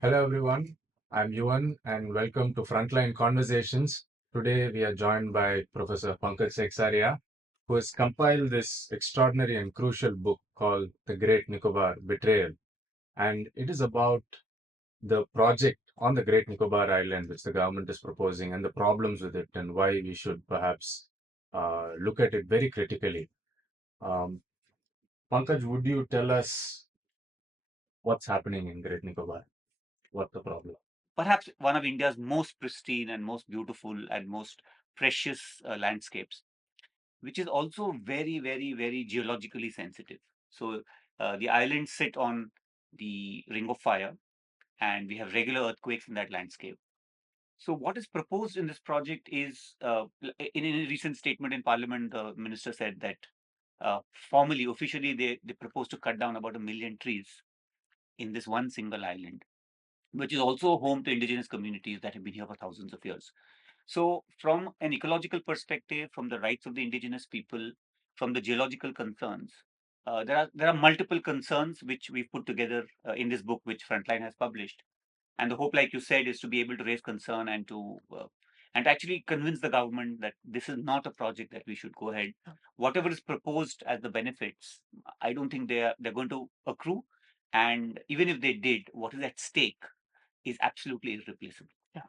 Hello everyone, I'm Yuvan and welcome to Frontline Conversations. Today we are joined by Professor Pankaj Sekhsaria, who has compiled this extraordinary and crucial book called The Great Nicobar Betrayal. And it is about the project on the Great Nicobar Island, which the government is proposing, and the problems with it, and why we should perhaps look at it very critically. Um, Pankaj, would you tell us what's happening in Great Nicobar? What's the problem? Perhaps one of India's most pristine and most beautiful and most precious landscapes, which is also very, very, very geologically sensitive. So the islands sit on the Ring of Fire, and we have regular earthquakes in that landscape. So what is proposed in this project is, in a recent statement in Parliament, the minister said that formally, officially, they propose to cut down about 1 million trees in this one single island, which is also home to indigenous communities that have been here for thousands of years. So, from an ecological perspective, from the rights of the indigenous people, from the geological concerns, there are multiple concerns which we've put together in this book, which Frontline has published. And the hope, like you said, is to be able to raise concern and to actually convince the government that this is not a project that we should go ahead. Whatever is proposed as the benefits, I don't think they're going to accrue. And even if they did, what is at stake is absolutely irreplaceable. I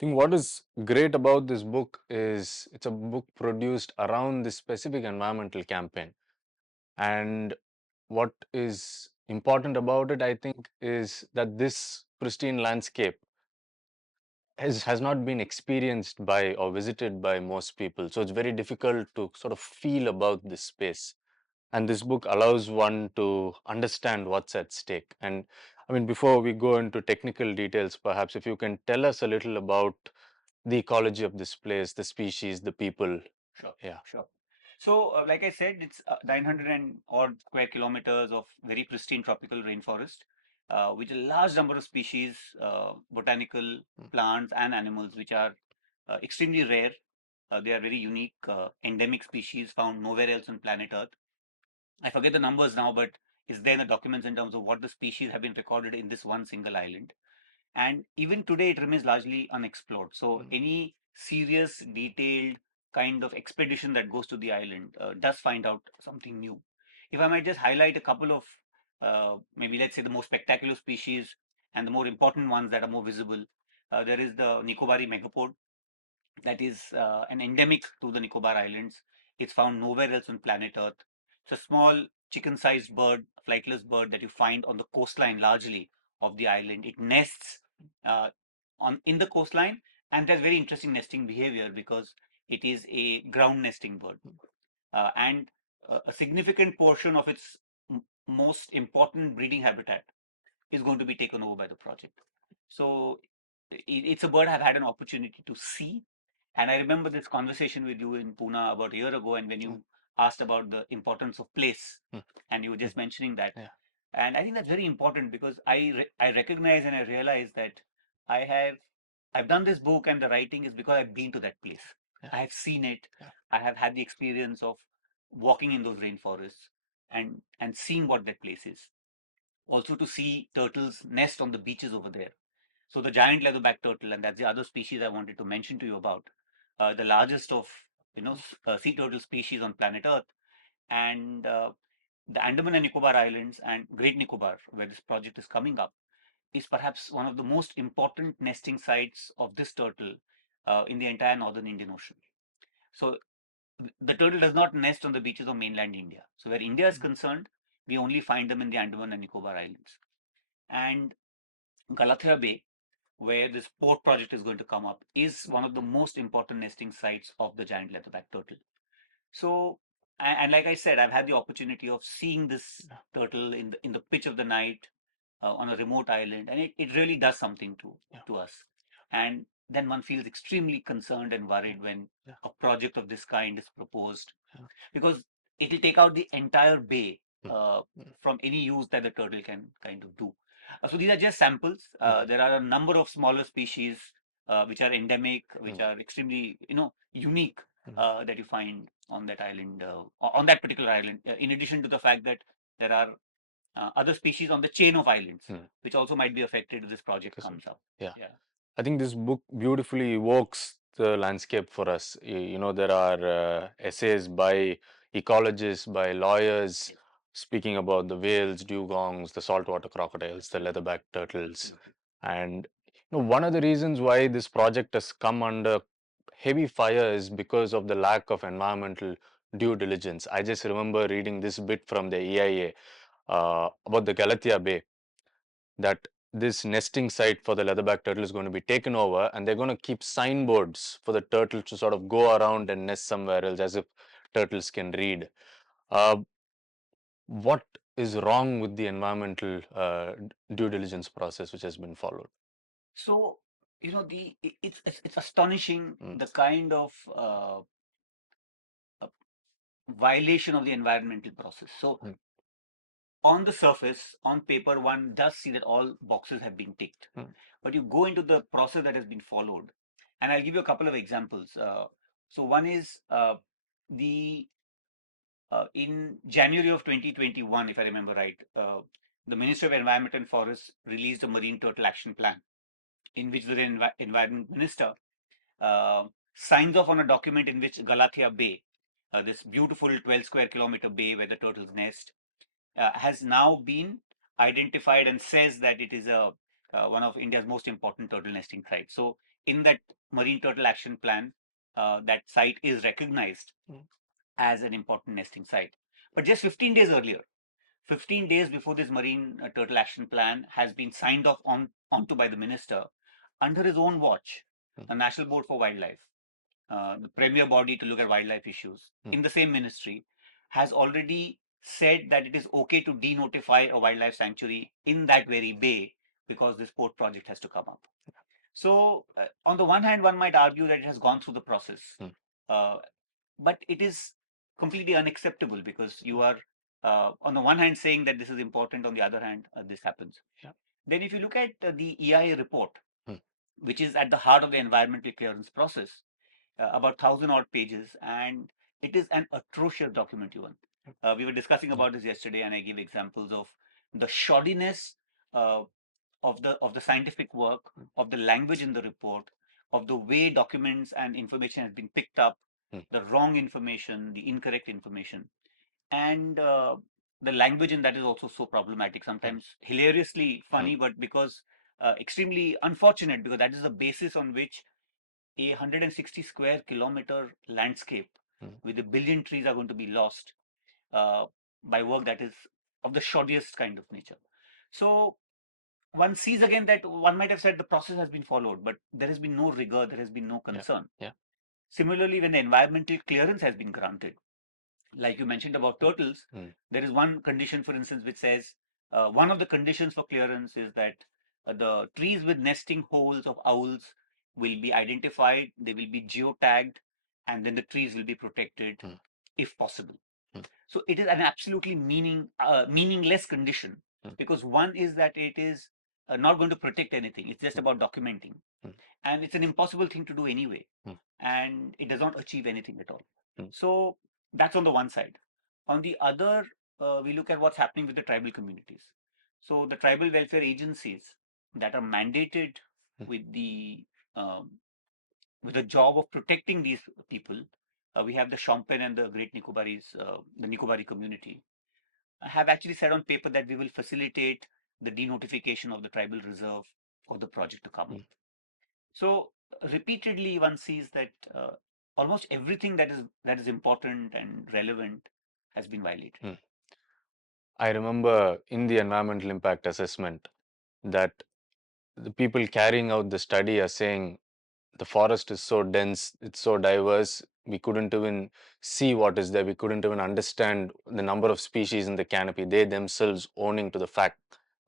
think what is great about this book is it's a book produced around this specific environmental campaign. And what is important about it, I think, is that this pristine landscape has not been experienced by or visited by most people. So it's very difficult to sort of feel about this space. And this book allows one to understand what's at stake. And I mean, before we go into technical details, perhaps if you can tell us a little about the ecology of this place, the species, the people. Sure, Yeah. sure. So, like I said, it's 900 and odd square kilometers of very pristine tropical rainforest, with a large number of species, botanical Mm. plants and animals, which are extremely rare. They are very unique, endemic species found nowhere else on planet Earth. I forget the numbers now, but it's there in the documents in terms of what the species have been recorded in this one single island. And even today, it remains largely unexplored. So, Mm. any serious, detailed kind of expedition that goes to the island does find out something new. If I might just highlight a couple of maybe let's say the most spectacular species and the more important ones that are more visible, there is the Nicobari megapode that is an endemic to the Nicobar Islands. It's found nowhere else on planet Earth. It's a small chicken-sized bird, flightless bird that you find on the coastline largely of the island. It nests uh, on in the coastline, and has very interesting nesting behavior because it is a ground nesting bird, and a significant portion of its most important breeding habitat is going to be taken over by the project. So it's a bird I've had an opportunity to see. And I remember this conversation with you in Pune about a year ago, and when Mm. you asked about the importance of place, Mm. and you were Mm. just mentioning that. Yeah. And I think that's very important because I recognize and I realize that I have I've done this book and the writing is because I've been to that place. Yeah. I have seen it. Yeah. I have had the experience of walking in those rainforests and seeing what that place is. Also to see turtles nest on the beaches over there. So the giant leatherback turtle, and that's the other species I wanted to mention to you about, the largest of sea turtle species on planet Earth, and the Andaman and Nicobar Islands and Great Nicobar, where this project is coming up, is perhaps one of the most important nesting sites of this turtle in the entire northern Indian Ocean. So the turtle does not nest on the beaches of mainland India. So where India is concerned, we only find them in the Andaman and Nicobar Islands. And Galathea Bay, where this port project is going to come up, is one of the most important nesting sites of the giant leatherback turtle. So, and like I said, I've had the opportunity of seeing this Yeah. turtle in the pitch of the night on a remote island, and it really does something Yeah. to us. And then one feels extremely concerned and Yeah. worried when Yeah. a project of this kind is proposed, Yeah. because it'll take out the entire bay Mm. uh, Mm. from any use that the turtle can kind of do. So these are just samples. Mm. There are a number of smaller species which are endemic, which Mm. are extremely unique, Mm. that you find on that island, on that particular island. In addition to the fact that there are other species on the chain of islands, Hmm. which also might be affected if this project Because comes up. yeah, Yeah. I think this book beautifully evokes the landscape for us. You know, there are essays by ecologists, by lawyers, speaking about the whales, dugongs, the saltwater crocodiles, the leatherback turtles. And you know, one of the reasons why this project has come under heavy fire is because of the lack of environmental due diligence. I just remember reading this bit from the EIA about the Galathea Bay, that this nesting site for the leatherback turtle is going to be taken over, and they're going to keep signboards for the turtles to sort of go around and nest somewhere else, as if turtles can read. Uh, what is wrong with the environmental due diligence process which has been followed? So, it's astonishing Mm, the kind of uh, violation of the environmental process. So, mm, on the surface, on paper, one does see that all boxes have been ticked. mm, But you go into the process that has been followed, and I'll give you a couple of examples. So, one is the in January of 2021, if I remember right, the Ministry of Environment and Forests released a Marine Turtle Action Plan, in which the Environment Minister uh, signs off on a document in which Galathea Bay, this beautiful 12 square kilometer bay where the turtles nest, has now been identified and says that it is a one of India's most important turtle nesting sites. So, in that Marine Turtle Action Plan, that site is recognized mm, as an important nesting site. But just 15 days earlier, 15 days before this Marine Turtle Action Plan has been signed off onto by the minister, under his own watch, mm, the National Board for Wildlife, the premier body to look at wildlife issues mm. in the same ministry, has already said that it is okay to denotify a wildlife sanctuary in that very bay because this port project has to come up. So, on the one hand, one might argue that it has gone through the process, Mm. uh, but it is completely unacceptable because you are, on the one hand, saying that this is important, on the other hand, this happens. Yeah. Then, if you look at the EIA report, Mm. which is at the heart of the environmental clearance process, about 1,000 odd pages, and it is an atrocious document, Yuvan. We were discussing Yeah. about this yesterday, and I gave examples of the shoddiness uh, of the scientific work, Mm. of the language in the report, of the way documents and information has been picked up, Mm. the wrong information, the incorrect information, and the language in that is also so problematic. Mm. Sometimes hilariously Mm. funny, but because extremely unfortunate, because that is the basis on which a 160 square kilometer landscape Mm. with a billion trees are going to be lost uh, by work that is of the shoddiest kind of nature. So one sees again that one might have said the process has been followed, but there has been no rigor, there has been no Yeah. concern. Yeah. Similarly, when the environmental clearance has been granted, like you mentioned about turtles, Mm. there is one condition, for instance, which says one of the conditions for clearance is that the trees with nesting holes of owls will be identified, they will be geotagged, and then the trees will be protected Mm. if possible. Mm. So it is an absolutely meaningless condition, Mm. because one is that it is not going to protect anything. It's just Mm. about documenting, Mm. and it's an impossible thing to do anyway, Mm. and it does not achieve anything at all. Mm. So that's on the one side. On the other, we look at what's happening with the tribal communities. So the tribal welfare agencies that are mandated Mm. with um, the job of protecting these people. We have the Shompen and the Great Nicobaris, the Nicobari community, have actually said on paper that we will facilitate the denotification of the tribal reserve for the project to come up. Mm. So repeatedly, one sees that almost everything that is important and relevant has been violated. Mm. I remember in the environmental impact assessment that the people carrying out the study are saying the forest is so dense, it's so diverse, we couldn't even see what is there, we couldn't even understand the number of species in the canopy. They themselves owning to the fact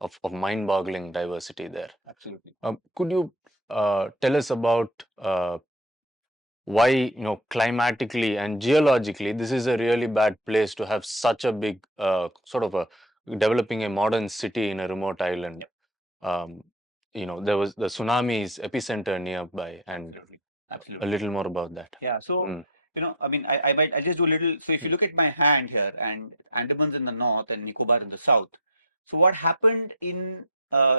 of mind-boggling diversity there. Absolutely. Could you tell us about why, climatically and geologically this is a really bad place to have such a big sort of a developing a modern city in a remote island? um, there was the tsunami's epicenter nearby, and Absolutely. a Absolutely. little more about that. Yeah. So, Mm. I mean, I just do a little. So, if you Mm. look at my hand here, and Andaman's in the north and Nicobar in the south, So what happened in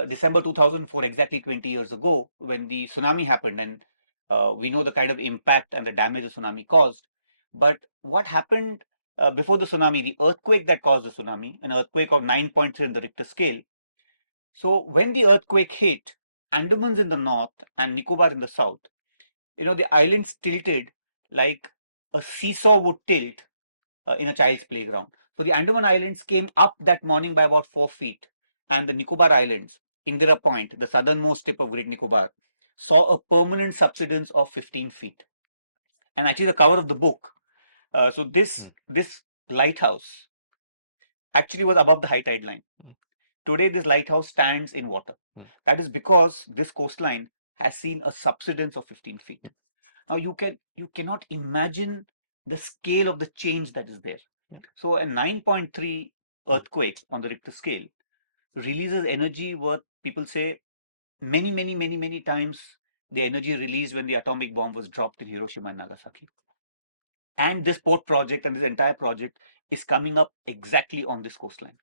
December 2004, exactly 20 years ago, when the tsunami happened, and we know the kind of impact and the damage the tsunami caused. But what happened before the tsunami, the earthquake that caused the tsunami, an earthquake of 9.3 on the Richter scale. So when the earthquake hit, Andamans in the north and Nicobar in the south, the islands tilted like a seesaw would tilt in a child's playground. So the Andaman Islands came up that morning by about 4 feet, and the Nicobar Islands, Indira Point, the southernmost tip of Great Nicobar, saw a permanent subsidence of 15 feet. And actually, the cover of the book. So this lighthouse actually was above the high tide line. Today, this lighthouse stands in water. That is because this coastline has seen a subsidence of 15 feet. Now you cannot imagine the scale of the change that is there. So a 9.3 earthquake on the Richter scale releases energy worth, people say, many times the energy released when the atomic bomb was dropped in Hiroshima and Nagasaki. And this port project and this entire project is coming up exactly on this coastline.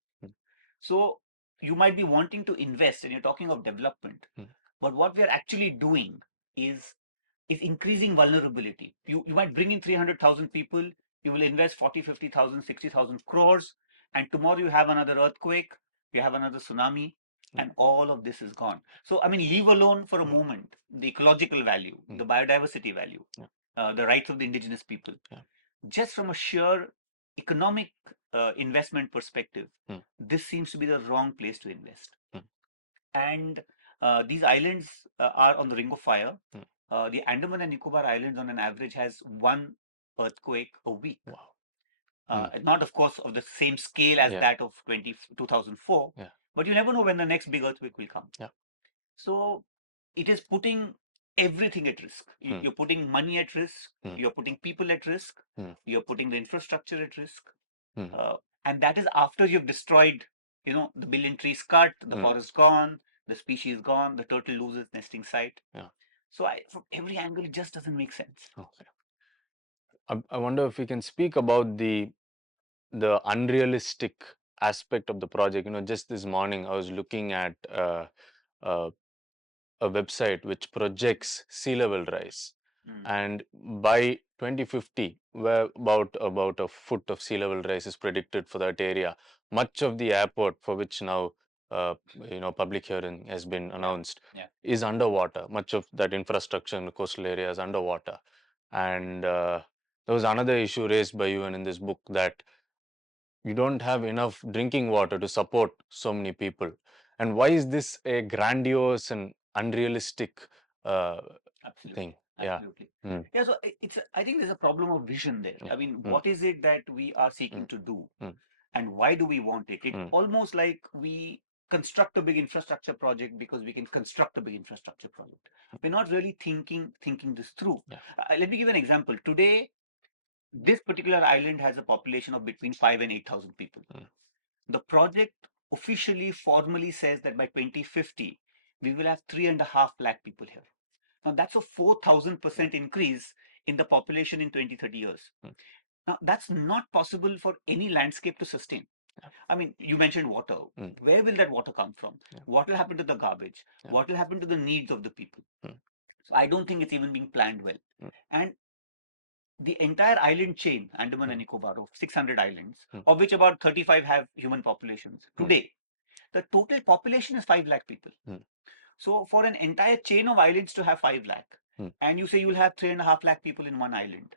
So you might be wanting to invest and you're talking of development, but what we are actually doing is increasing vulnerability. You might bring in 300,000 people, you will invest 40, 50,000, 60,000 crores, and tomorrow you have another earthquake, you have another tsunami, and all of this is gone. So, I mean, leave alone for a moment the ecological value, the biodiversity value, the rights of the indigenous people. Just from a sheer economic investment perspective, this seems to be the wrong place to invest. And these islands are on the ring of fire. The Andaman and Nicobar Islands, on an average, has one earthquake a week. Not, of course, of the same scale as that of 2004, but you never know when the next big earthquake will come. So it is putting everything at risk. You're putting money at risk, you're putting people at risk, you're putting the infrastructure at risk. And that is after you've destroyed, the billion trees cut, the forest gone, the species gone, the turtle loses nesting site. So from every angle, it just doesn't make sense. Okay. I wonder if we can speak about the unrealistic aspect of the project. Just this morning I was looking at uh, a website which projects sea level rise, and by 2050, where about a foot of sea level rise is predicted for that area, much of the airport, for which now public hearing has been announced, is underwater. Much of that infrastructure in the coastal area is underwater. And there was another issue raised by you and in this book, that you don't have enough drinking water to support so many people. And why is this a grandiose and unrealistic thing? Absolutely. Yeah, so I think there's a problem of vision there. I mean, what is it that we are seeking to do, and why do we want it? It's almost like we construct a big infrastructure project because we can construct a big infrastructure project. We're not really thinking this through. Let me give an example. Today, this particular island has a population of between 5 and 8,000 people. The project officially, formally says that by 2050, we will have 3.5 lakh people here. Now, that's a 4,000% increase in the population in 20, 30 years. Now, that's not possible for any landscape to sustain. I mean, you mentioned water. Where will that water come from? What will happen to the garbage? What will happen to the needs of the people? So I don't think it's even being planned well. And the entire island chain, Andaman and Nicobar, of 600 islands, of which about 35 have human populations. Today, the total population is 5 lakh people. So for an entire chain of islands to have 5 lakh, and you say you'll have 3.5 lakh people in one island,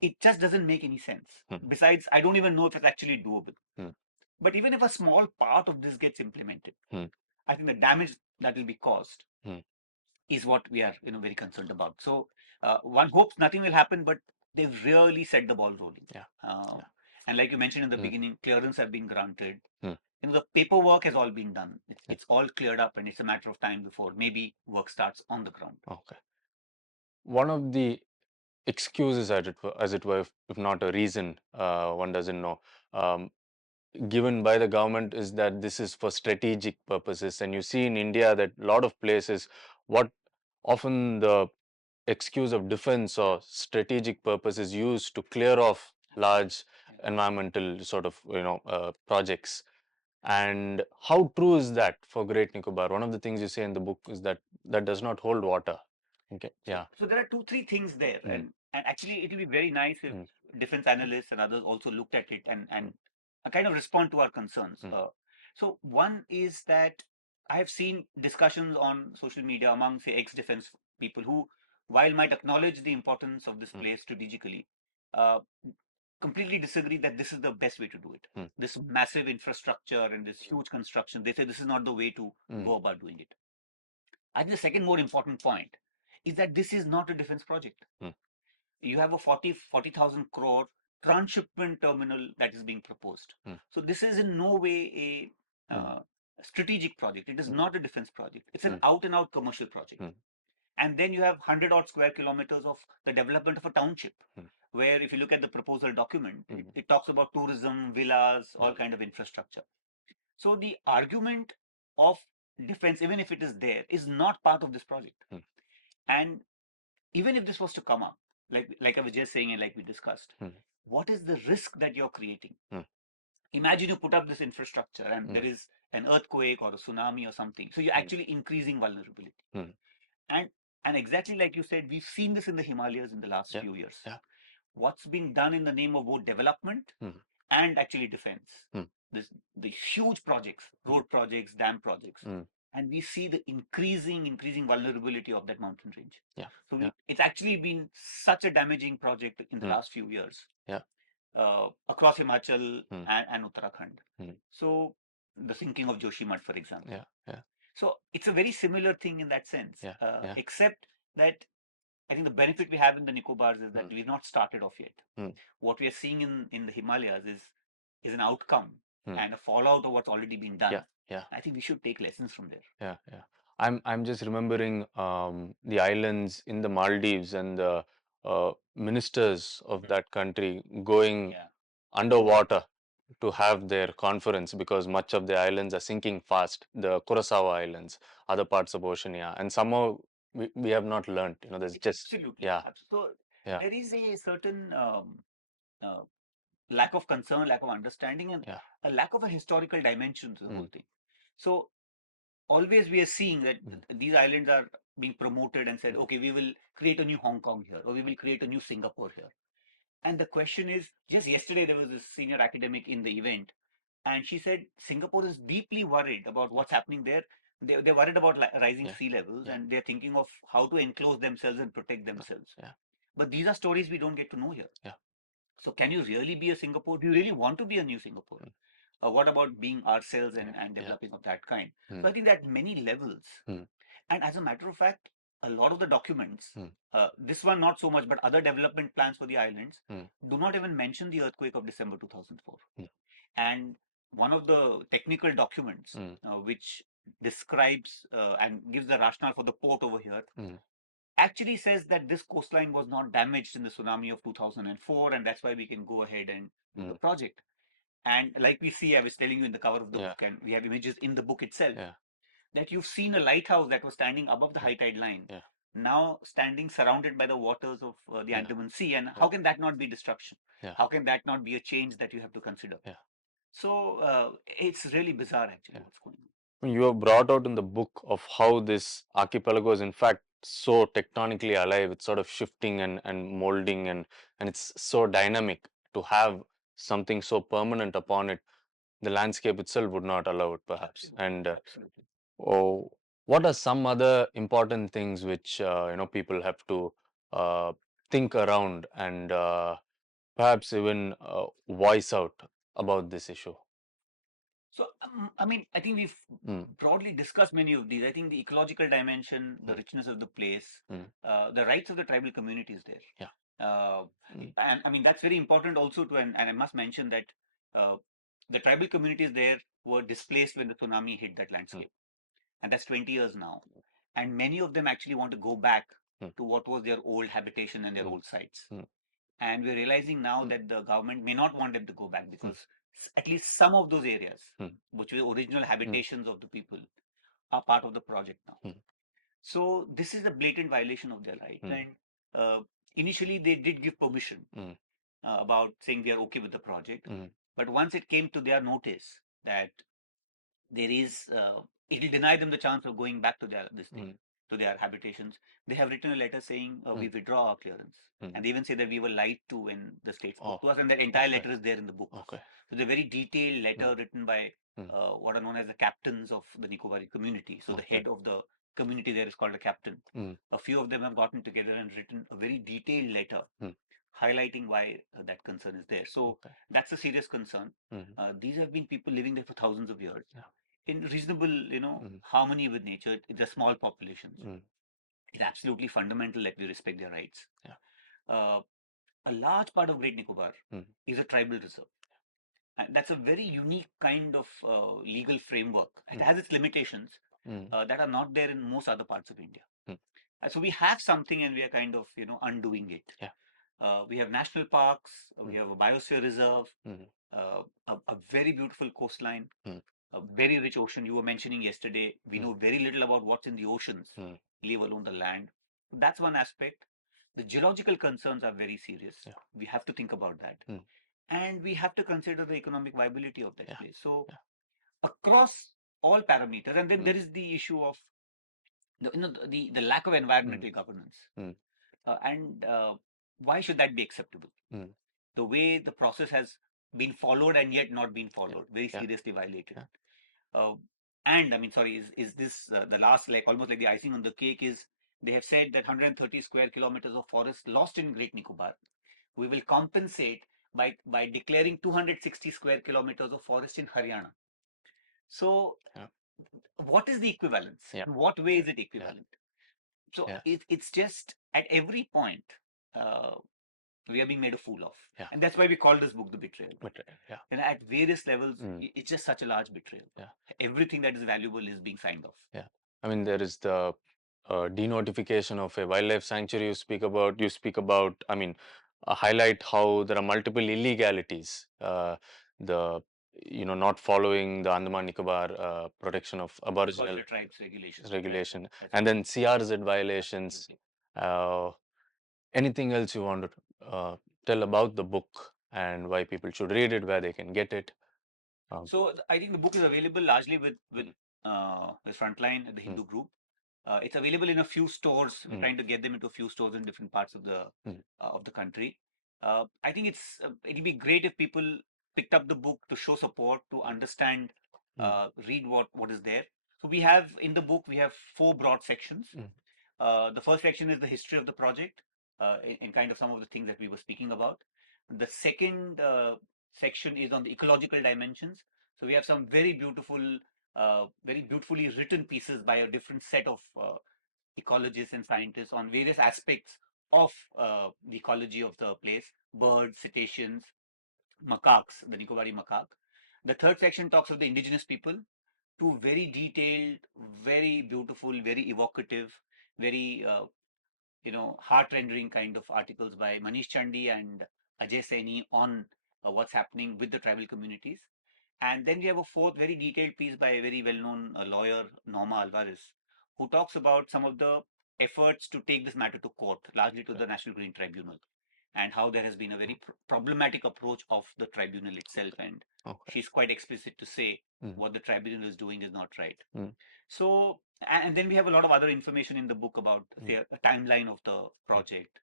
it just doesn't make any sense. Besides, I don't even know if it's actually doable. But even if a small part of this gets implemented, I think the damage that will be caused is what we are very concerned about. So one hopes nothing will happen, but they've really set the ball rolling. And like you mentioned in the beginning, clearance have been granted. The paperwork has all been done. It's all cleared up, and it's a matter of time before maybe work starts on the ground. Okay. One of the excuses, as it were, if not a reason, one doesn't know, given by the government, is that this is for strategic purposes. And you see in India that a lot of places, what often the excuse of defense or strategic purpose is used to clear off large environmental sort of projects. And how true is that for Great Nicobar? One of the things you say in the book is that that does not hold water. Okay. Yeah. So there are two, three things there, Mm, and actually it will be very nice if mm, defense analysts and others also looked at it and mm, kind of respond to our concerns. mm, So one is that I have seen discussions on social media among say ex-defense people who, while might acknowledge the importance of this mm, place strategically, uh, completely disagree that this is the best way to do it. mm, This massive infrastructure and this huge construction, they say this is not the way to mm, go about doing it. I think the second more important point is that this is not a defense project. mm, You have a 40,000 crore transhipment terminal that is being proposed. mm, So this is in no way a mm, strategic project. It is mm, not a defense project. It's an mm, out and out commercial project. mm, And then you have 100 odd square kilometers of the development of a township, mm, where if you look at the proposal document, mm, it talks about tourism, villas, yeah, all kind of infrastructure. So the argument of defense, even if it is there, is not part of this project. mm, And even if this was to come up, like I was just saying and like we discussed, mm, what is the risk that you're creating? mm, Imagine you put up this infrastructure and there mm, is an earthquake or a tsunami or something. So you're mm, actually increasing vulnerability. mm, And and exactly like you said, we've seen this in the Himalayas in the last yeah, few years. yeah, What's being done in the name of both development mm, and actually defense. mm, This the huge projects, mm, road projects, dam projects, mm, and we see the increasing vulnerability of that mountain range. yeah, So yeah, it's actually been such a damaging project in the mm, last few years yeah, across Himachal mm, and Uttarakhand. mm, So the sinking of Joshimath, for example. yeah, yeah, So it's a very similar thing in that sense, yeah, yeah, except that I think the benefit we have in the Nicobars is that mm, we've not started off yet. mm, What we are seeing in the Himalayas is an outcome mm, and a fallout of what's already been done. yeah, yeah, I think we should take lessons from there. yeah, yeah. I'm just remembering the islands in the Maldives and the ministers of that country going Yeah. underwater to have their conference because much of the islands are sinking fast. The Curacao Islands, other parts of Oceania, and somehow we have not learned. You know, there's just Absolutely. yeah, So yeah, there is a certain uh, lack of concern, lack of understanding, and yeah, a lack of a historical dimension to the mm, whole thing. So always we are seeing that mm, these islands are being promoted and said, mm, okay, we will create a new Hong Kong here, or we mm, will create a new Singapore here. And the question is, just yesterday there was a senior academic in the event, and she said Singapore is deeply worried about yeah, what's happening there. They're worried about rising yeah, sea levels, yeah, and they're thinking of how to enclose themselves and protect yeah, themselves. yeah, But these are stories we don't get to know here. yeah, So can you really be a Singapore? Do you really want to be a new Singapore? mm, What about being ourselves yeah, and yeah, developing of that kind? mm, So I think that many levels. mm, And as a matter of fact, a lot of the documents, mm, this one not so much, but other development plans for the islands mm, do not even mention the earthquake of December 2004. mm, And one of the technical documents mm, which describes and gives the rationale for the port over here mm, actually says that this coastline was not damaged in the tsunami of 2004, and that's why we can go ahead and do the mm, project. And like we see, I was telling you in the cover of the yeah, book, and we have images in the book itself, yeah, that you've seen a lighthouse that was standing above the yeah, high tide line, yeah, now standing surrounded by the waters of the yeah, Andaman Sea. And yeah, how can that not be destruction? yeah, How can that not be a change that you have to consider? yeah, So it's really bizarre, actually, yeah. what's going on. You have brought out in the book of how this archipelago is in fact so tectonically alive. It's sort of shifting and molding and it's so dynamic to have something so permanent upon it. The landscape itself would not allow it perhaps. Absolutely, And absolutely. oh, what are some other important things which people have to uh, think around and perhaps even voice out about this issue? So, I mean, I think we've Mm, broadly discussed many of these. I think the ecological dimension, the mm, richness of the place, mm, the rights of the tribal communities there. yeah. Uh, Mm, and I mean, that's very important also to, and I must mention that uh, the tribal communities there were displaced when the tsunami hit that mm, landscape. And that's 20 years now. And many of them actually want to go back mm, to what was their old habitation and their mm, old sites. mm, And we're realizing now mm, that the government may not want them to go back mm, because at least some of those areas, mm, which were original mm, habitations of the people, are part of the project now. mm, So this is a blatant violation of their rights. mm, And initially, they did give permission mm, about saying they are okay with the project. mm, But once it came to their notice that there is it will deny them the chance of going back to their this thing Mm. to their habitations. They have written a letter saying we Mm. withdraw our clearance, and Mm. they even say that we were lied to when the state spoke Oh, to us, and that entire okay. letter is there in the book. Okay. So the very detailed letter Mm. written by Mm. what are known as the captains of the Nicobari community. So the Okay. head of the community there is called a captain. Mm. A few of them have gotten together and written a very detailed letter Mm. highlighting why that concern is there. So Okay. that's a serious concern. Mm. These have been people living there for thousands of years Yeah. in reasonable, Mm. harmony with nature. They're small populations. Mm. It's absolutely fundamental that we respect their rights. Yeah. Uh, a large part of Great Nicobar Mm. is a tribal reserve. And that's a very unique kind of legal framework. It Mm. has its limitations Mm. that are not there in most other parts of India. Mm. So we have something and we are kind of, undoing it. Yeah. We have national parks, we Mm. have a biosphere reserve, Mm. a very beautiful coastline, Mm. a very rich ocean. You were mentioning yesterday, we Mm. know very little about what's in the oceans, Mm. leave alone the land. That's one aspect. The geological concerns are very serious. Yeah. We have to think about that. Mm. And we have to consider the economic viability of that Yeah. place. So, Yeah. across all parameters, and then Mm. there is the issue of the lack of Mm. environmental governance. Mm. And why should that be acceptable? Mm. The way the process has been followed and yet not been Yeah. followed, very Yeah. seriously violated. Yeah. Uh, and I mean, sorry, is this the last, like almost like the icing on the cake? Is they have said that 130 square kilometers of forest lost in Great Nicobar, we will compensate by declaring 260 square kilometers of forest in Haryana. So, Yeah. what is the equivalence? Yeah. In what way is it Yeah. equivalent? So Yeah. it's just at every point uh, we are being made a fool of, Yeah. and that's why we call this book the betrayal. But yeah. And at various levels, Mm. it's just such a large betrayal. Yeah. Everything that is valuable is being signed off. Yeah. I mean, there is the denotification of a wildlife sanctuary you speak about. You speak about, I mean, highlight how there are multiple illegalities. The not following the Andaman Nicobar protection of Aboriginal Culture tribes regulation. Correct. regulation, That's and right. then CRZ violations. Absolutely. Uh, Anything else you want to tell about the book and why people should read it, where they can get it? So I think the book is available largely Mm. with Frontline, the Mm. Hindu group. It's available in a few stores. We're Mm. trying to get them into a few stores in different parts Mm. of the country. I think it'll be great if people picked up the book to show support, to Mm. understand, Mm. read what is there. So we have in the book we have four broad sections. Mm. The first section is the history of the project, in kind of some of the things that we were speaking about. The second section is on the ecological dimensions. So we have some very beautifully written pieces by a different set of ecologists and scientists on various aspects of the ecology of the place: birds, cetaceans, macaques, the Nicobari macaque. The third section talks of the indigenous people, two very detailed, very beautiful, very evocative, very heart-rendering kind of articles by Manish Chandi and Ajay Saini on what's happening with the tribal communities. And then we have a fourth very detailed piece by a very well-known lawyer, Norma Alvarez, who talks about some of the efforts to take this matter to court, largely to Okay. the National Green Tribunal, and how there has been a very problematic approach of the tribunal itself. And Okay. she's quite explicit to say Mm. what the tribunal is doing is not right. Mm. So, and then we have a lot of other information in the book about, Mm. say, a timeline of the Mm. project,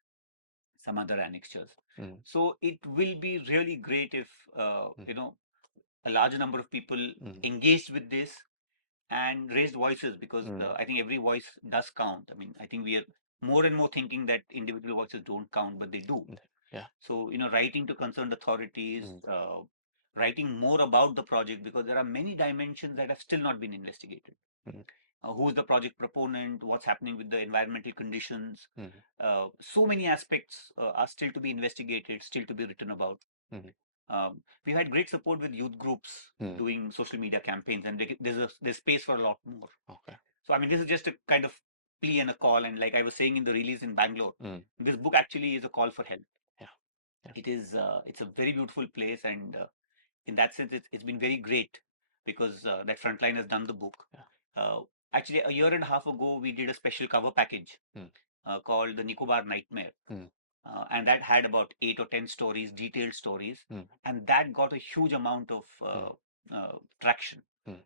some other annexures. Mm. So it will be really great if, Mm. a larger number of people Mm. engaged with this and raised voices, because Mm. I think every voice does count. I mean, I think we are more and more thinking that individual voices don't count, but they do. Yeah. So, writing to concerned authorities, Mm. writing more about the project, because there are many dimensions that have still not been investigated. Mm. Who's the project proponent? What's happening with the environmental conditions? Mm. So many aspects are still to be investigated, still to be written about. Mm. We've had great support with youth groups Mm. doing social media campaigns, and there's space for a lot more. Okay. So, I mean, this is just a kind of plea and a call. And like I was saying in the release in Bangalore, Mm. this book actually is a call for help. Yeah. Yeah. It's a very beautiful place, and in that sense, it's been very great because that Frontline has done the book. Yeah. Actually, a year and a half ago, we did a special cover package Mm. called the Nicobar Nightmare. Mm. And that had about 8 or 10 stories, detailed stories, Mm. and that got a huge amount of Mm. traction. Mm.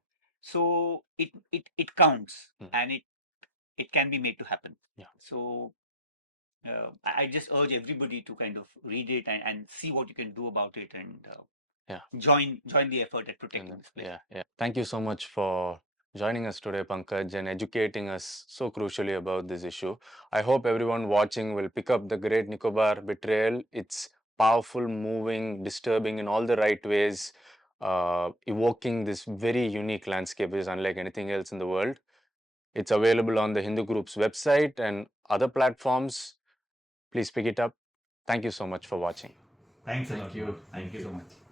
So it counts, Mm. and it can be made to happen. Yeah. So I just urge everybody to kind of read it and see what you can do about it, and Yeah. join the effort at And protecting this place. yeah, yeah. Thank you so much for joining us today, Pankaj, and educating us so crucially about this issue. I hope everyone watching will pick up the Great Nicobar Betrayal. It's powerful, moving, disturbing in all the right ways, evoking this very unique landscape, which is unlike anything else in the world. It's available on the Hindu Group's website and other platforms. Please pick it up. Thank you so much for watching. Thanks a Thank lot. you. Thank you so much.